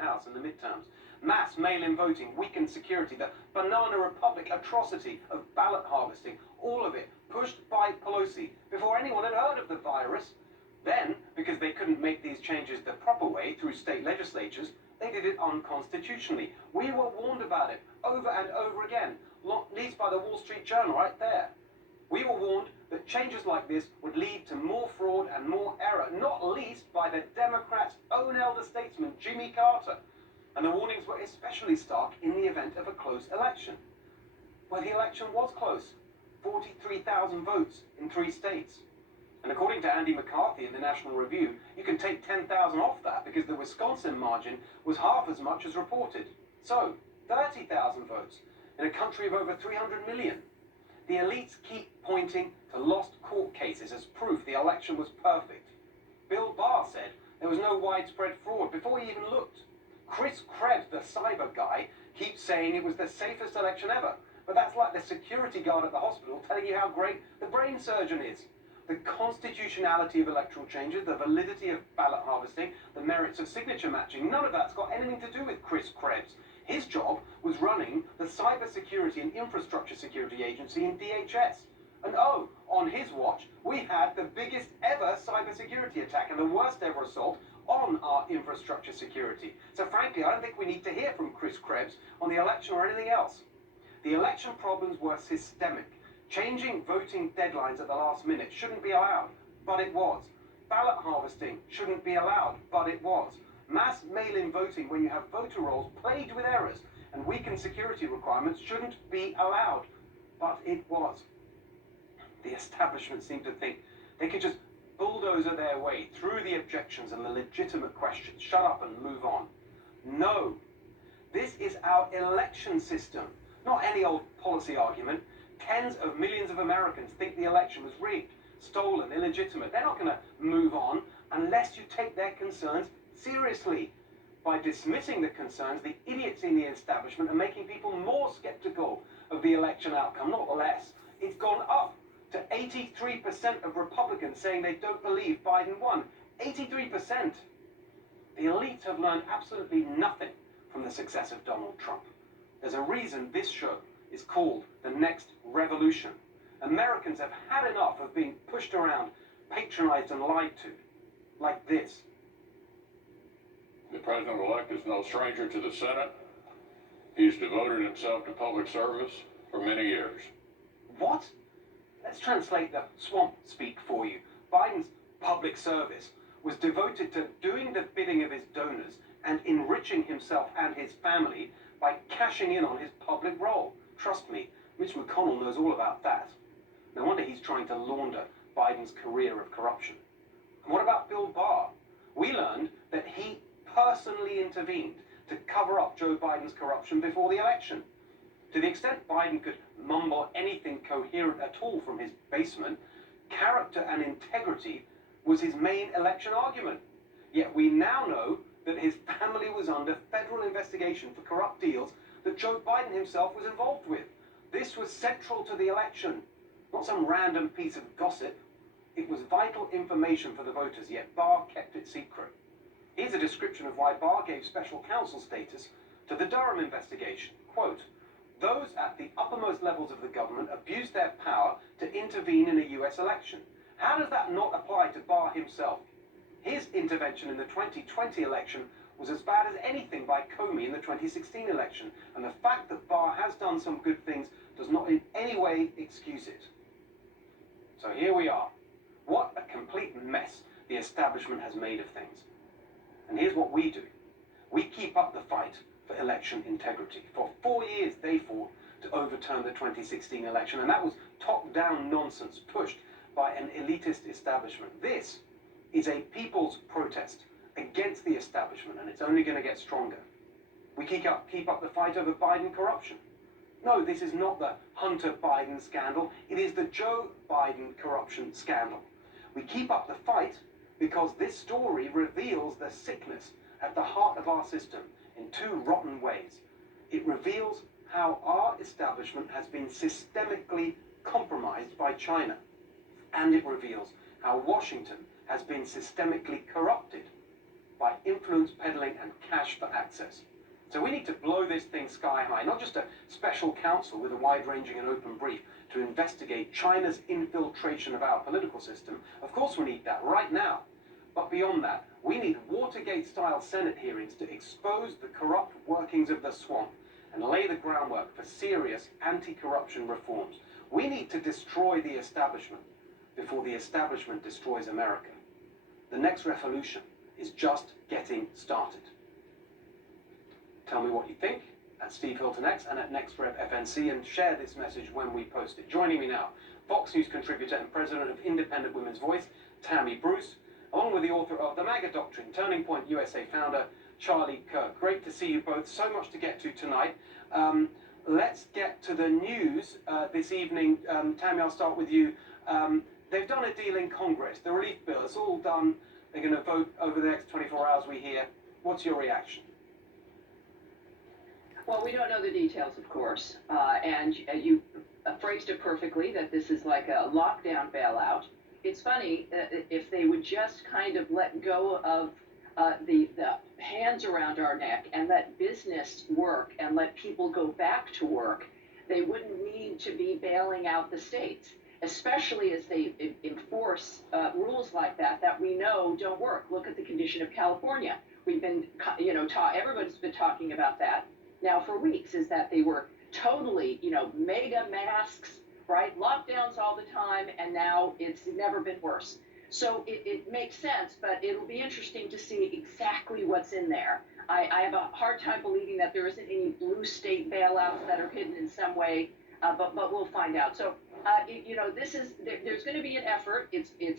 House in the midterms. Mass mail-in voting, weakened security, the Banana Republic atrocity of ballot harvesting, all of it pushed by Pelosi before anyone had heard of the virus. Then, because they couldn't make these changes the proper way through state legislatures, they did it unconstitutionally. We were warned about it over and over again, least by the Wall Street Journal right there. We were warned that changes like this would lead to more fraud and more error, not least by the Democrats' own elder statesman, Jimmy Carter. And the warnings were especially stark in the event of a close election. Well, the election was close. 43,000 votes in 3 states. And according to Andy McCarthy in the National Review, you can take 10,000 off that because the Wisconsin margin was half as much as reported. So, 30,000 votes in a country of over 300 million. The elites keep pointing to lost court cases as proof the election was perfect. Bill Barr said there was no widespread fraud before he even looked. Chris Krebs, the cyber guy, keeps saying it was the safest election ever. But that's like the security guard at the hospital telling you how great the brain surgeon is. The constitutionality of electoral changes, the validity of ballot harvesting, the merits of signature matching, none of that's got anything to do with Chris Krebs. His job was running the Cybersecurity and Infrastructure Security Agency in DHS. And oh, on his watch, we had the biggest ever cybersecurity attack and the worst ever assault on our infrastructure security. So frankly, I don't think we need to hear from Chris Krebs on the election or anything else. The election problems were systemic. Changing voting deadlines at the last minute shouldn't be allowed, but it was. Ballot harvesting shouldn't be allowed, but it was. Mass mail-in voting when you have voter rolls plagued with errors and weakened security requirements shouldn't be allowed, but it was. The establishment seemed to think they could just bulldoze their way through the objections and the legitimate questions, shut up and move on. No, this is our election system, not any old policy argument. Tens of millions of Americans think the election was rigged, stolen, illegitimate. They're not going to move on unless you take their concerns seriously. By dismissing the concerns, the idiots in the establishment are making people more skeptical of the election outcome, not less. It's gone up to 83% of Republicans saying they don't believe Biden won. 83%. The elites have learned absolutely nothing from the success of Donald Trump. There's a reason this show is called The Next Revolution. Americans have had enough of being pushed around, patronized and lied to. Like this. The president-elect is no stranger to the Senate. He's devoted himself to public service for many years. What? Let's translate the swamp speak for you. Biden's public service was devoted to doing the bidding of his donors and enriching himself and his family by cashing in on his public role. Trust me, Mitch McConnell knows all about that. No wonder he's trying to launder Biden's career of corruption. And what about Bill Barr? We learned that he personally intervened to cover up Joe Biden's corruption before the election. To the extent Biden could mumble anything coherent at all from his basement, character and integrity was his main election argument. Yet we now know that his family was under federal investigation for corrupt deals that Joe Biden himself was involved with. This was central to the election, not some random piece of gossip. It was vital information for the voters, yet Barr kept it secret. Here's a description of why Barr gave special counsel status to the Durham investigation. Quote, "Those at the uppermost levels of the government abused their power to intervene in a US election. How does that not apply to Barr himself? His intervention in the 2020 election was as bad as anything by Comey in the 2016 election, and the fact that Barr has done some good things does not in any way excuse it." So here we are. What a complete mess the establishment has made of things. And here's what we do. We keep up the fight for election integrity. For 4 years they fought to overturn the 2016 election, and that was top-down nonsense pushed by an elitist establishment. This is a people's protest against the establishment, and it's only going to get stronger. We keep up the fight over Biden corruption. No, this is not the Hunter Biden scandal. It is the Joe Biden corruption scandal. We keep up the fight because this story reveals the sickness at the heart of our system in 2 rotten ways. It reveals how our establishment has been systemically compromised by China. And it reveals how Washington has been systemically corrupted by influence peddling and cash for access. So we need to blow this thing sky high, not just a special counsel with a wide-ranging and open brief to investigate China's infiltration of our political system. Of course we need that right now. But beyond that, we need Watergate-style Senate hearings to expose the corrupt workings of the swamp and lay the groundwork for serious anti-corruption reforms. We need to destroy the establishment before the establishment destroys America. The next revolution is just getting started. Tell me what you think at Steve Hilton X and at NextRevFNC, and share this message when we post it. Joining me now, Fox News contributor and president of Independent Women's Voice, Tammy Bruce, along with the author of The MAGA Doctrine, Turning Point USA founder, Charlie Kirk. Great to see you both. So much to get to tonight. Let's get to the news this evening. Tammy, I'll start with you. They've done a deal in Congress, the relief bill. It's all done. They're going to vote over the next 24 hours, we hear. What's your reaction? Well, we don't know the details, of course, and you phrased it perfectly, that this is like a lockdown bailout. It's funny, if they would just kind of let go of the hands around our neck and let business work and let people go back to work, they wouldn't need to be bailing out the states, especially as they enforce rules like that we know don't work. Look at the condition of California. We've been, everybody's been talking about that now for weeks, is that they were totally, mega masks, right? Lockdowns all the time, and now it's never been worse. So it makes sense, but it'll be interesting to see exactly what's in there. I have a hard time believing that there isn't any blue state bailouts that are hidden in some way, but we'll find out. So, there's going to be an effort.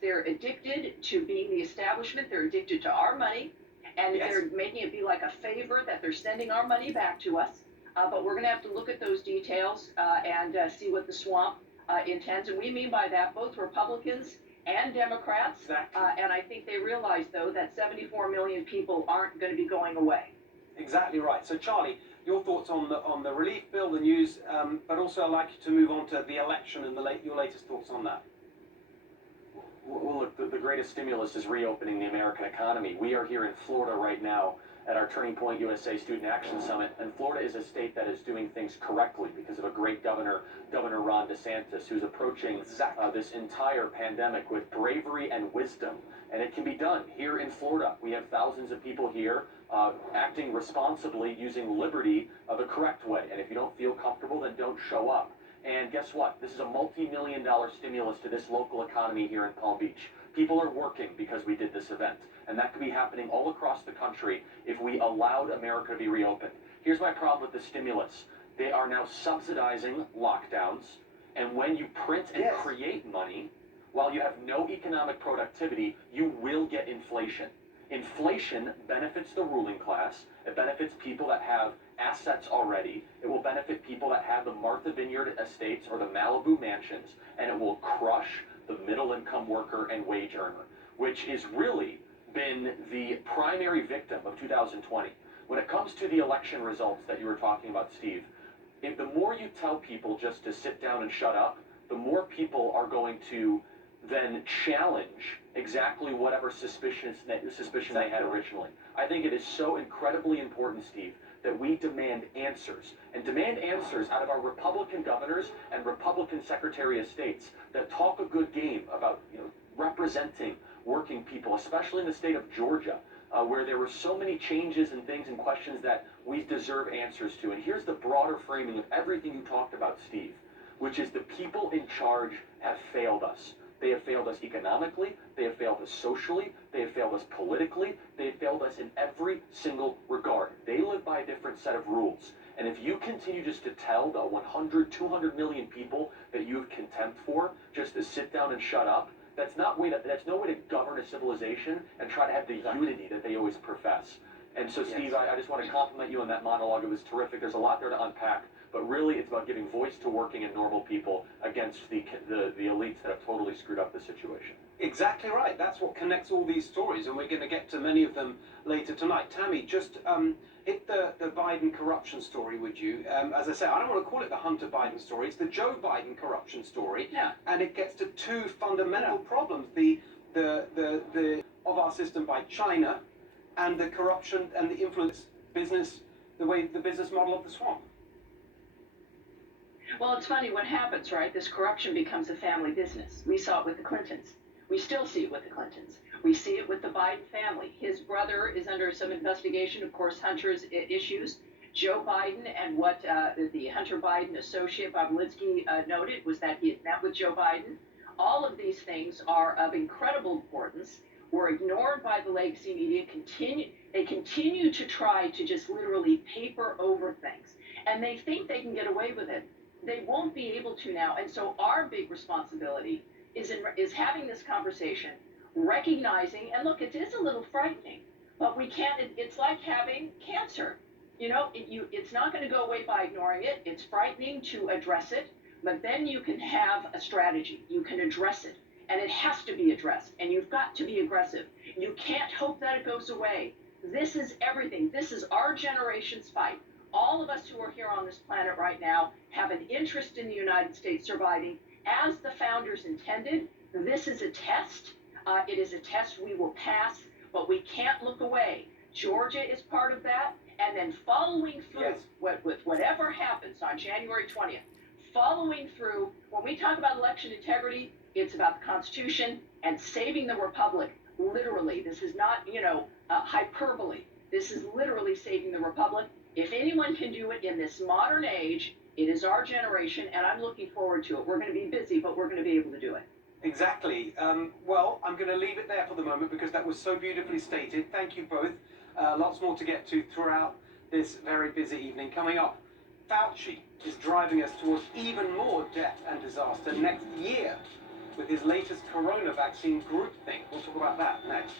They're addicted to being the establishment. They're addicted to our money. And yes, they're making it be like a favor that they're sending our money back to us. But we're going to have to look at those details and see what the swamp intends. And we mean by that both Republicans and Democrats. Exactly. And I think they realize, though, that 74 million people aren't going to be going away. Exactly right. So, Charlie, your thoughts on the relief bill, the news, but also I'd like you to move on to the election and your latest thoughts on that. Well, look, the greatest stimulus is reopening the American economy. We are here in Florida right now at our Turning Point USA Student Action Summit, and Florida is a state that is doing things correctly because of a great governor, Governor Ron DeSantis, who's approaching this entire pandemic with bravery and wisdom. And it can be done here in Florida. We have thousands of people here acting responsibly, using liberty the correct way. And if you don't feel comfortable, then don't show up. And guess what? This is a multi-million-dollar stimulus to this local economy here in Palm Beach. People are working because we did this event. And that could be happening all across the country if we allowed America to be reopened. Here's my problem with the stimulus. They are now subsidizing lockdowns. And when you print and create money, while you have no economic productivity, you will get inflation. Inflation benefits the ruling class. It benefits people that have assets already. It will benefit people that have the Martha Vineyard estates or the Malibu mansions, and it will crush the middle-income worker and wage earner, which has really been the primary victim of 2020. When it comes to the election results that you were talking about, Steve, if the more you tell people just to sit down and shut up, the more people are going to then challenge exactly whatever suspicion they had originally. I think it is so incredibly important, Steve, that we demand answers, and demand answers out of our Republican governors and Republican Secretary of States that talk a good game about representing working people, especially in the state of Georgia, where there were so many changes and things and questions that we deserve answers to. And here's the broader framing of everything you talked about, Steve, which is the people in charge have failed us. They have failed us economically, they have failed us socially, they have failed us politically, they have failed us in every single regard. They live by a different set of rules. And if you continue just to tell the 100, 200 million people that you have contempt for just to sit down and shut up, that's no way to govern a civilization and try to have the unity that they always profess. And so, Steve, I just want to compliment you on that monologue. It was terrific. There's a lot there to unpack. But really, it's about giving voice to working and normal people against the elites that have totally screwed up the situation. Exactly right. That's what connects all these stories, and we're going to get to many of them later tonight. Tammy, just hit the Biden corruption story, would you? As I say, I don't want to call it the Hunter Biden story. It's the Joe Biden corruption story. Yeah. And it gets to two fundamental problems: the of our system by China, and the corruption and the influence business, the business model of the swamp. Well, it's funny what happens, right? This corruption becomes a family business. We saw it with the Clintons. We still see it with the Clintons. We see it with the Biden family. His brother is under some investigation, of course, Hunter's issues. Joe Biden and what the Hunter Biden associate, Bob Linsky, noted was that he had met with Joe Biden. All of these things are of incredible importance, were ignored by the legacy media. They continue to try to just literally paper over things. And they think they can get away with it. They won't be able to now. And so our big responsibility is having this conversation, recognizing, and look, it is a little frightening, but we can't, it's like having cancer. You know, it's not going to go away by ignoring it. It's frightening to address it, but then you can have a strategy. You can address it, and it has to be addressed, and you've got to be aggressive. You can't hope that it goes away. This is everything. This is our generation's fight. All of us who are here on this planet right now have an interest in the United States surviving as the founders intended. This is a test. It is a test we will pass, but we can't look away. Georgia is part of that. And then following through with whatever happens on January 20th, following through, when we talk about election integrity, it's about the Constitution and saving the Republic. Literally, this is not, hyperbole. This is literally saving the Republic. If anyone can do it in this modern age, it is our generation, and I'm looking forward to it. We're going to be busy, but we're going to be able to do it. Exactly. Well, I'm going to leave it there for the moment because that was so beautifully stated. Thank you both. Lots more to get to throughout this very busy evening. Coming up, Fauci is driving us towards even more death and disaster next year with his latest corona vaccine groupthink. We'll talk about that next.